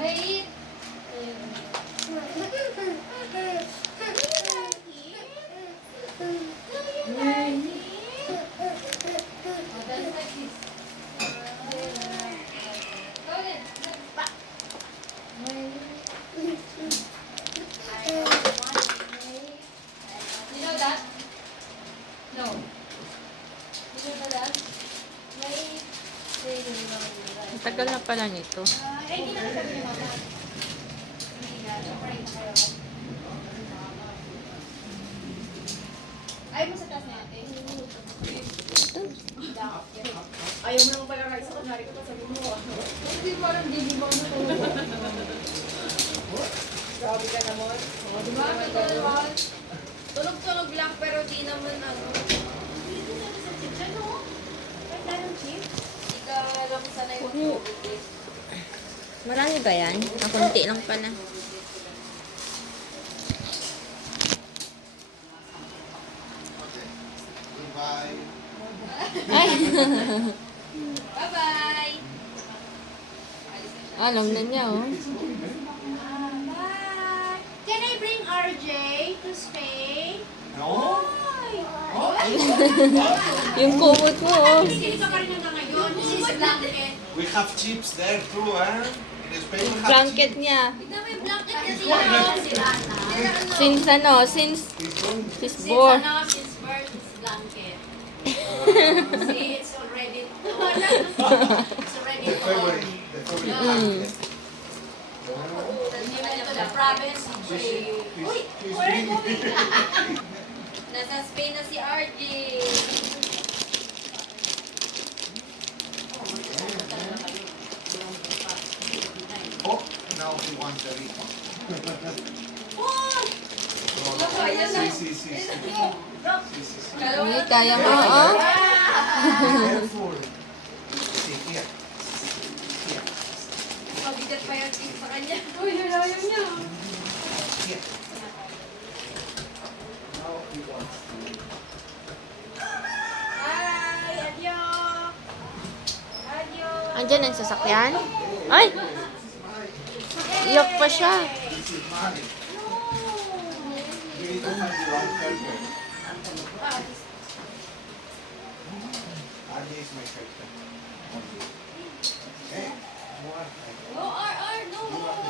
Wait. You know that? No. You know that? Wait. Ang tagal na pala nito. Ready na sabi ni Mama. Ayaw mo sa taas na ate? Ayaw mo naman pala kayo sa kunwari ko sabi mo. Hindi parang hindi mo ano to. Grabe ka naman. Diba? Ito naman. Tunog-tunog lang pero di naman ano. Ika lang sanay mo. Marami ba yan? Ang konti lang pala. Goodbye. Ay! Bye-bye! Alam na niya, oh. Bye! Can I bring RJ to Spain? No? Yung kumot mo, oh. Dito ka rin hanggang ngayon. This is blanket. We have chips there too, eh? In Spain we have Blanket chips. niya. Tignan mo yung blanket na siya. Sila na. Since ano, since Since born. ano, since birth, it's blanket. See, it's already torn. It's already The torn. favorite. The favorite Mm. blanket. Given to the province of Spain. Uy! Where are you going? Nasa Spain na si RJ. Oh, now he wants the refund. See, see, see, see. See, see, see. Hindi, kaya mo, oh. Careful. See, here. Here. Mabigat pa yung tip sa kanya. Uy, ayaw niya. Here. Now he wants the Hi! Adyo! Adyo! Andyan ang sasakyan? Ay! Iyak pa siya. This is money. You need to find the right helper. Adi is my helper. Hey, more. No, R, no, no.